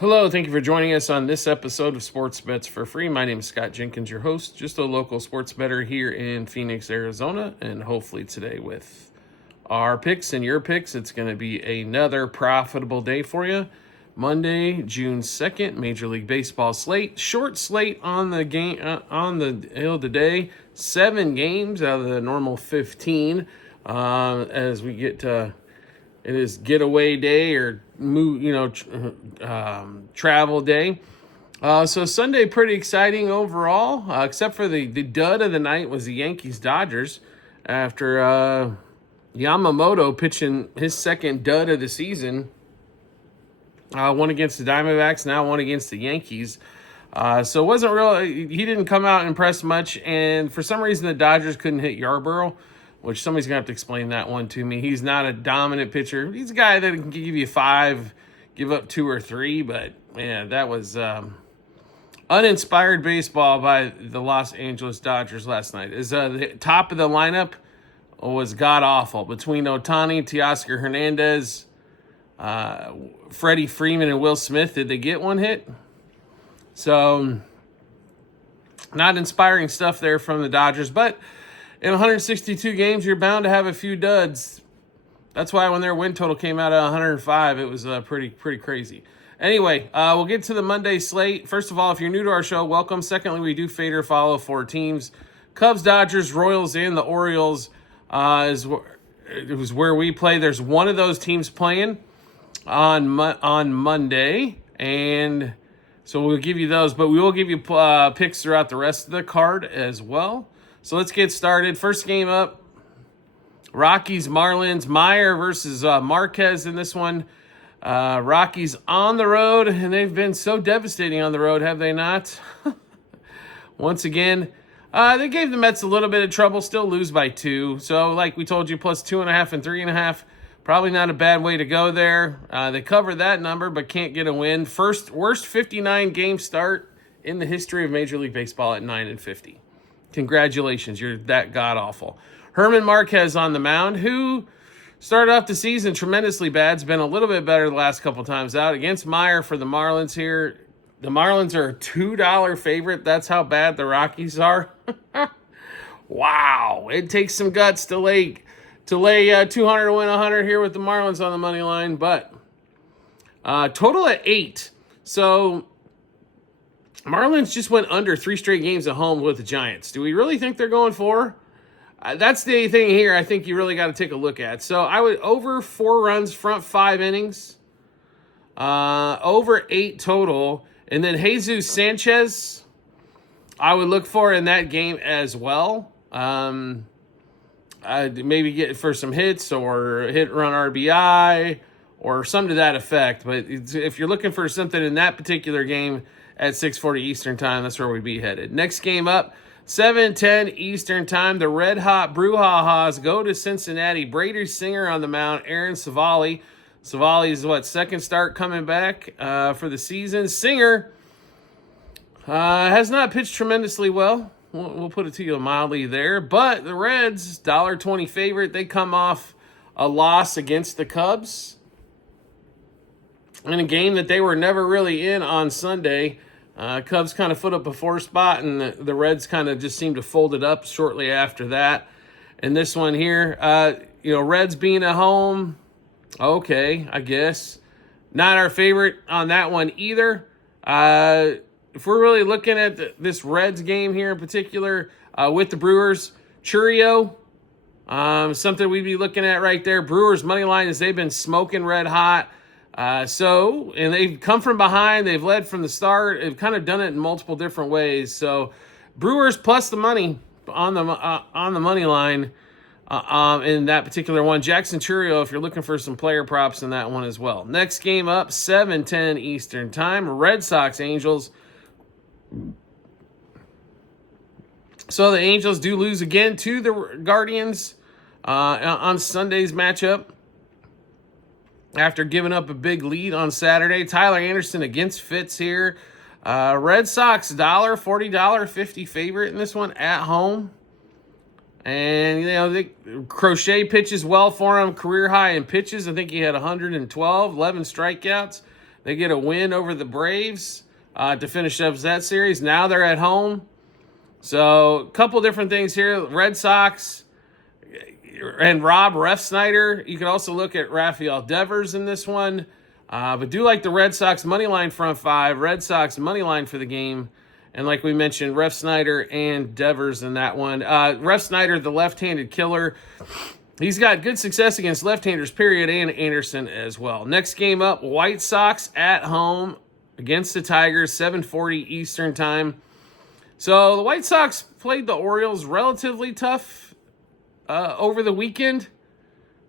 Hello, thank you for joining us on this episode of Sports Bets for Free. My name is Scott Jenkins, your host, just a local sports bettor here in Phoenix, Arizona, and hopefully today with our picks and your picks, it's going to be another profitable day for you. Monday, June 2nd, Major League Baseball slate. Short slate on the game on the hill today. 7 games out of the normal 15. As we get to it is getaway day or travel day. So Sunday pretty exciting overall, except for the dud of the night was the Yankees-Dodgers after Yamamoto pitching his second dud of the season. One against the Diamondbacks, now one against the Yankees. So it wasn't real. He didn't come out and impress much, and for some reason the Dodgers couldn't hit Yarborough, which somebody's going to have to explain that one to me. He's not a dominant pitcher. He's a guy that can give you 5, give up 2 or 3, but man, that was uninspired baseball by the Los Angeles Dodgers last night. The top of the lineup was god-awful. Between Ohtani, Teoscar Hernandez, Freddie Freeman, and Will Smith, did they get one hit? So, not inspiring stuff there from the Dodgers, but in 162 games, you're bound to have a few duds. That's why when their win total came out at 105, it was pretty crazy. Anyway, we'll get to the Monday slate. First of all, if you're new to our show, welcome. Secondly, we do fade or follow 4 teams. Cubs, Dodgers, Royals, and the Orioles it was where we play. There's one of those teams playing on Monday, and so we'll give you those. But we will give you picks throughout the rest of the card as well. So let's get started. First game up, Rockies, Marlins, Meyer versus Marquez in this one. Rockies on the road, and they've been so devastating on the road, have they not? Once again, they gave the Mets a little bit of trouble, still lose by 2. So like we told you, plus 2.5 and 3.5, probably not a bad way to go there. They cover that number, but can't get a win. Worst 59 game start in the history of Major League Baseball at 9-50. Congratulations, you're that god-awful. Herman Marquez on the mound, who started off the season tremendously bad. It's been a little bit better the last couple times out. Against Meyer for the Marlins here. The Marlins are a $2 favorite. That's how bad the Rockies are. Wow. It takes some guts to lay 200 to win 100 here with the Marlins on the money line. But total at 8. So Marlins just went under 3 straight games at home with the Giants. Do we really think they're going 4? That's the thing here I think you really got to take a look at. So I would over 4 runs, front 5 innings, over 8 total. And then Jesus Sanchez, I would look for in that game as well. I'd maybe get for some hits or hit run RBI or something to that effect. But if you're looking for something in that particular game, at 6:40 Eastern Time, that's where we'd be headed. Next game up, 7:10 Eastern Time. The Red Hot Brouhahas go to Cincinnati. Brady Singer on the mound. Aaron Savali. Savali's second start coming back for the season. Singer has not pitched tremendously well. We'll put it to you mildly there. But the Reds, $1.20 favorite. They come off a loss against the Cubs in a game that they were never really in on Sunday. Cubs kind of put up a 4 spot, and the Reds kind of just seemed to fold it up shortly after that. And this one here, Reds being at home, okay, I guess. Not our favorite on that one either. If we're really looking at this Reds game here in particular with the Brewers, Churio, something we'd be looking at right there. Brewers' money line is they've been smoking red hot. And they've come from behind. They've led from the start. They've kind of done it in multiple different ways. So Brewers plus the money on the money line in that particular one. Jackson Churio, if you're looking for some player props in that one as well. Next game up, 7:10 Eastern Time. Red Sox, Angels. So the Angels do lose again to the Guardians on Sunday's matchup. After giving up a big lead on Saturday, Tyler Anderson against Fitz here. Red Sox, $40.50 favorite in this one at home. And, Crochet pitches well for him. Career high in pitches. I think he had 112, 11 strikeouts. They get a win over the Braves to finish up that series. Now they're at home. So a couple different things here. Red Sox and Rob Refsnyder. You can also look at Rafael Devers in this one. But do like the Red Sox money line front five. Red Sox money line for the game. And like we mentioned, Refsnyder and Devers in that one. Refsnyder, the left-handed killer. He's got good success against left-handers, period, and Anderson as well. Next game up, White Sox at home against the Tigers, 7:40 Eastern time. So the White Sox played the Orioles relatively tough over the weekend.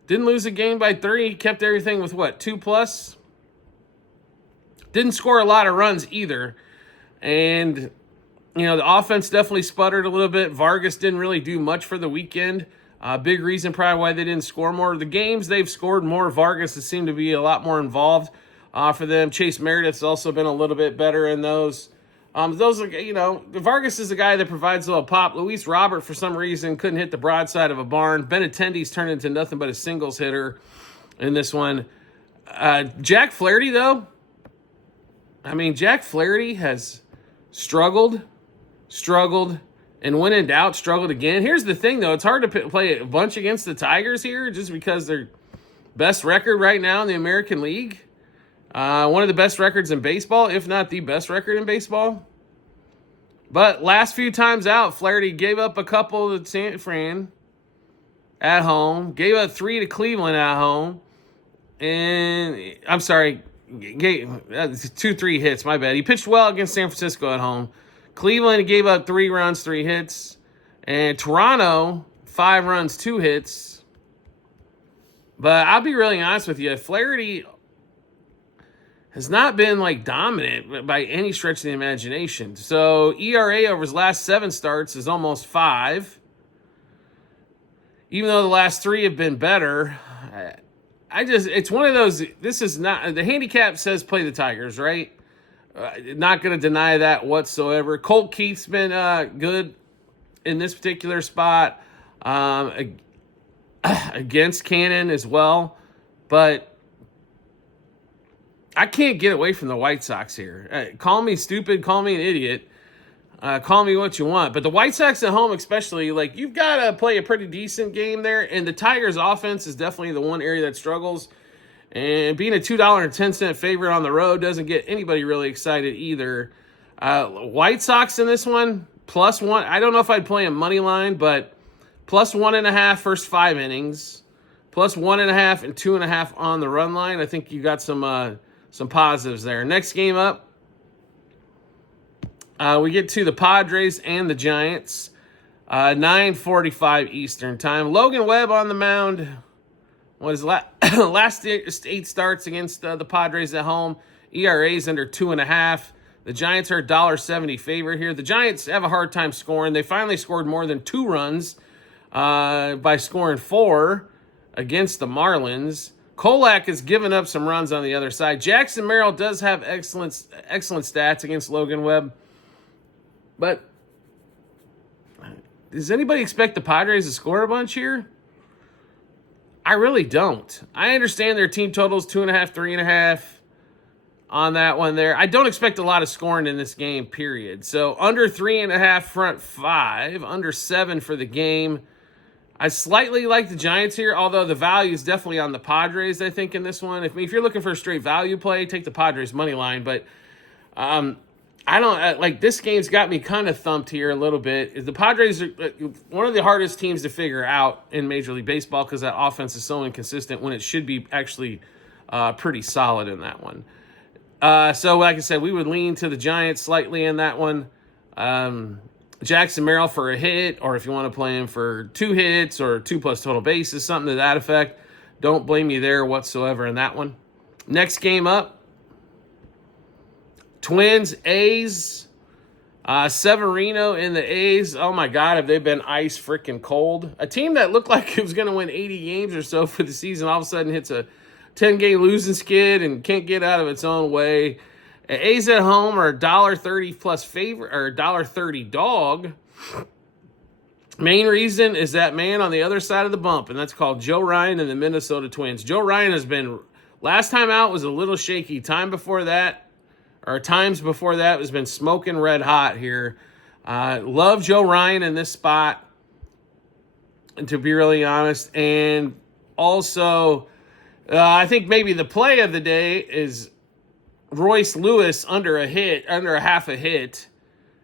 Didn't lose a game by 3. Kept everything with, 2+? Didn't score a lot of runs either. And, the offense definitely sputtered a little bit. Vargas didn't really do much for the weekend. Big reason probably why they didn't score more. The games they've scored more, Vargas has seemed to be a lot more involved for them. Chase Meredith's also been a little bit better in those. Those are, Vargas is the guy that provides a little pop. Luis Robert, for some reason, couldn't hit the broadside of a barn. Benintendi's turned into nothing but a singles hitter in this one. Jack Flaherty, though, Jack Flaherty has struggled, and when in doubt, struggled again. Here's the thing, though. It's hard to play a bunch against the Tigers here just because they're best record right now in the American League. One of the best records in baseball, if not the best record in baseball. But last few times out, Flaherty gave up a couple to San Fran at home, gave up 3 to Cleveland at home, and gave 2-3 hits, my bad. He pitched well against San Francisco at home. Cleveland gave up 3 runs, 3 hits, and Toronto, 5 runs, 2 hits. But I'll be really honest with you, Flaherty has not been dominant by any stretch of the imagination. So ERA over his last 7 starts is almost 5. Even though the last 3 have been better, it's one of those, this is not, the handicap says play the Tigers, right? Not going to deny that whatsoever. Colt Keith's been good in this particular spot against Cannon as well. But I can't get away from the White Sox here. Call me stupid, call me an idiot, call me what you want. But the White Sox at home especially, you've got to play a pretty decent game there. And the Tigers' offense is definitely the one area that struggles. And being a $2.10 favorite on the road doesn't get anybody really excited either. White Sox in this one, +1. I don't know if I'd play a money line, but +1.5 first 5 innings, +1.5 and 2.5 on the run line. I think you got some positives there. Next game up, we get to the Padres and the Giants. 9:45 Eastern time. Logan Webb on the mound. Last 8 starts against the Padres at home. ERA's under 2.5. The Giants are $1.70 favorite here. The Giants have a hard time scoring. They finally scored more than 2 runs by scoring 4 against the Marlins. Kolak has given up some runs on the other side. Jackson Merrill does have excellent stats against Logan Webb. But does anybody expect the Padres to score a bunch here? I really don't. I understand their team totals 2.5, 3.5 on that one there. I don't expect a lot of scoring in this game, period. So under 3.5 front 5, under 7 for the game. I slightly like the Giants here, although the value is definitely on the Padres, I think, in this one. If you're looking for a straight value play, take the Padres money line. But I don't this game's got me kind of thumped here a little bit. The Padres are one of the hardest teams to figure out in Major League Baseball because that offense is so inconsistent when it should be actually pretty solid in that one. So like I said, we would lean to the Giants slightly in that one. Jackson Merrill for a hit, or if you want to play him for 2 hits or 2+ total bases, something to that effect. Don't blame me there whatsoever in that one. Next game up, Twins, A's. Severino in the A's. Oh my God, have they been ice freaking cold? A team that looked like it was going to win 80 games or so for the season all of a sudden hits a 10-game losing skid and can't get out of its own way. A's at home are $1.30 plus favorite, or $1.30 dog. Main reason is that man on the other side of the bump, and that's called Joe Ryan and the Minnesota Twins. Joe Ryan has been Last time out was a little shaky. Times before that has been smoking red hot here. Love Joe Ryan in this spot, to be really honest. And also, I think maybe the play of the day is Royce Lewis under a half a hit,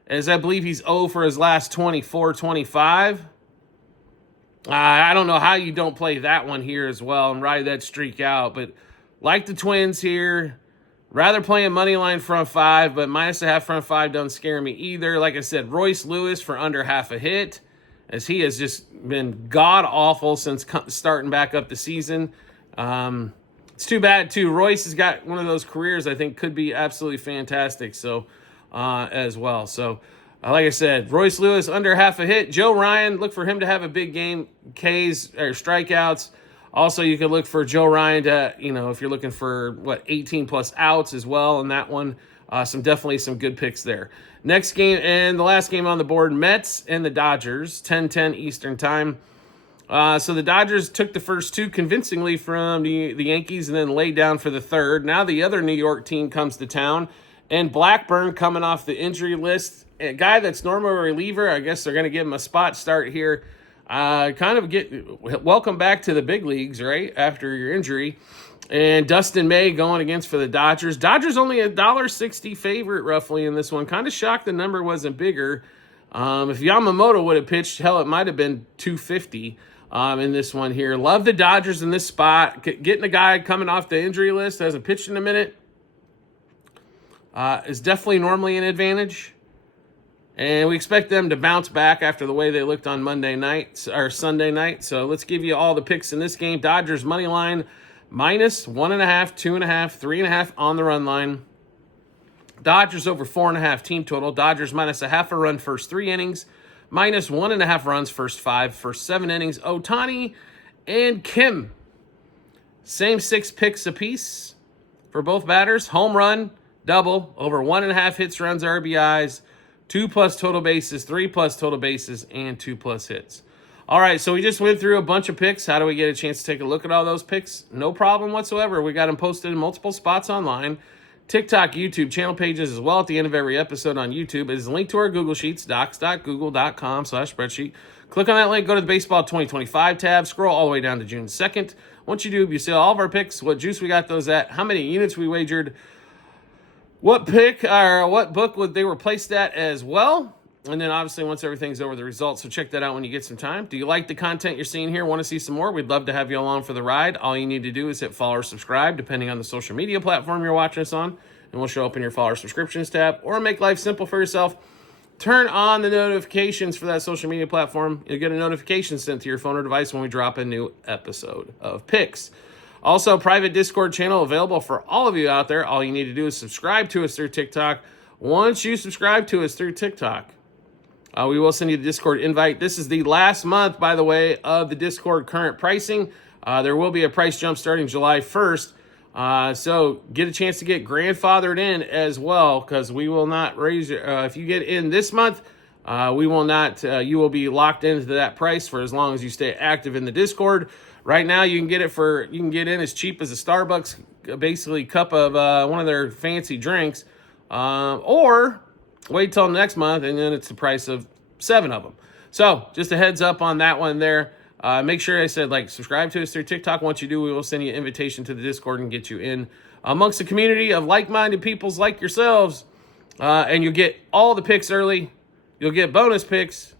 as I believe he's 0 for his last 24, 25. I don't know how you don't play that one here as well and ride that streak out, but like the Twins here, rather playing money line front five, but minus a half front five doesn't scare me either. Like I said, Royce Lewis for under half a hit, as he has just been god-awful since starting back up the season. It's too bad, too. Royce has got one of those careers I think could be absolutely fantastic as well. So, like I said, Royce Lewis under half a hit. Joe Ryan, look for him to have a big game, Ks or strikeouts. Also, you could look for Joe Ryan to, if you're looking for, 18-plus outs as well in that one. Definitely some good picks there. Next game and the last game on the board, Mets and the Dodgers, 10:10 Eastern time. So the Dodgers took the first two convincingly from the Yankees and then laid down for the third. Now the other New York team comes to town, and Blackburn coming off the injury list. A guy that's normally a reliever, I guess they're going to give him a spot start here. Welcome back to the big leagues, right, after your injury. And Dustin May going against for the Dodgers. Dodgers only a $1.60 favorite roughly in this one. Kind of shocked the number wasn't bigger. If Yamamoto would have pitched, hell, it might have been $2.50 in this one here. Love the Dodgers in this spot. Getting a guy coming off the injury list, hasn't pitched in a minute, is definitely normally an advantage. And we expect them to bounce back after the way they looked on Sunday night. So let's give you all the picks in this game. Dodgers money line minus 1.5, 2.5, 3.5 on the run line. Dodgers over 4.5 team total. Dodgers minus a half a run first 3 innings. Minus 1.5 runs first 7 innings. Ohtani and Kim. Same 6 picks apiece for both batters. Home run, double, over 1.5 hits, runs, RBIs. 2+ total bases, 3+ total bases, and 2+ hits. All right, so we just went through a bunch of picks. How do we get a chance to take a look at all those picks? No problem whatsoever. We got them posted in multiple spots online. TikTok, YouTube, channel pages as well at the end of every episode on YouTube. It is linked to our Google Sheets, docs.google.com/spreadsheet. Click on that link, go to the Baseball 2025 tab, scroll all the way down to June 2nd. Once you do, you see all of our picks, what juice we got those at, how many units we wagered, what pick or what book they were placed at as well. And then obviously once everything's over, the results. So check that out when you get some time. Do you like the content you're seeing here? Want to see some more? We'd love to have you along for the ride. All you need to do is hit follow or subscribe, depending on the social media platform you're watching us on. And we'll show up in your follow or subscriptions tab. Or make life simple for yourself. Turn on the notifications for that social media platform. You'll get a notification sent to your phone or device when we drop a new episode of Picks. Also, private Discord channel available for all of you out there. All you need to do is subscribe to us through TikTok. Once you subscribe to us through TikTok, we will send you the Discord invite. This is the last month, by the way, of the Discord current pricing. There will be a price jump starting July 1st. So get a chance to get grandfathered in as well, because we will not raise your, if you get in this month, we will not, you will be locked into that price for as long as you stay active in the Discord. Right now, you can get in as cheap as a Starbucks, basically cup of one of their fancy drinks, or wait till next month, and then it's the price of 7 of them. So just a heads up on that one there. Make sure I said, subscribe to us through TikTok. Once you do, we will send you an invitation to the Discord and get you in amongst a community of like-minded peoples like yourselves. And you'll get all the picks early. You'll get bonus picks.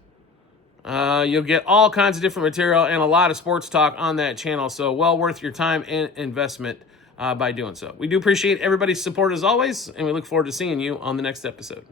You'll get all kinds of different material and a lot of sports talk on that channel. So well worth your time and investment by doing so. We do appreciate everybody's support as always, and we look forward to seeing you on the next episode.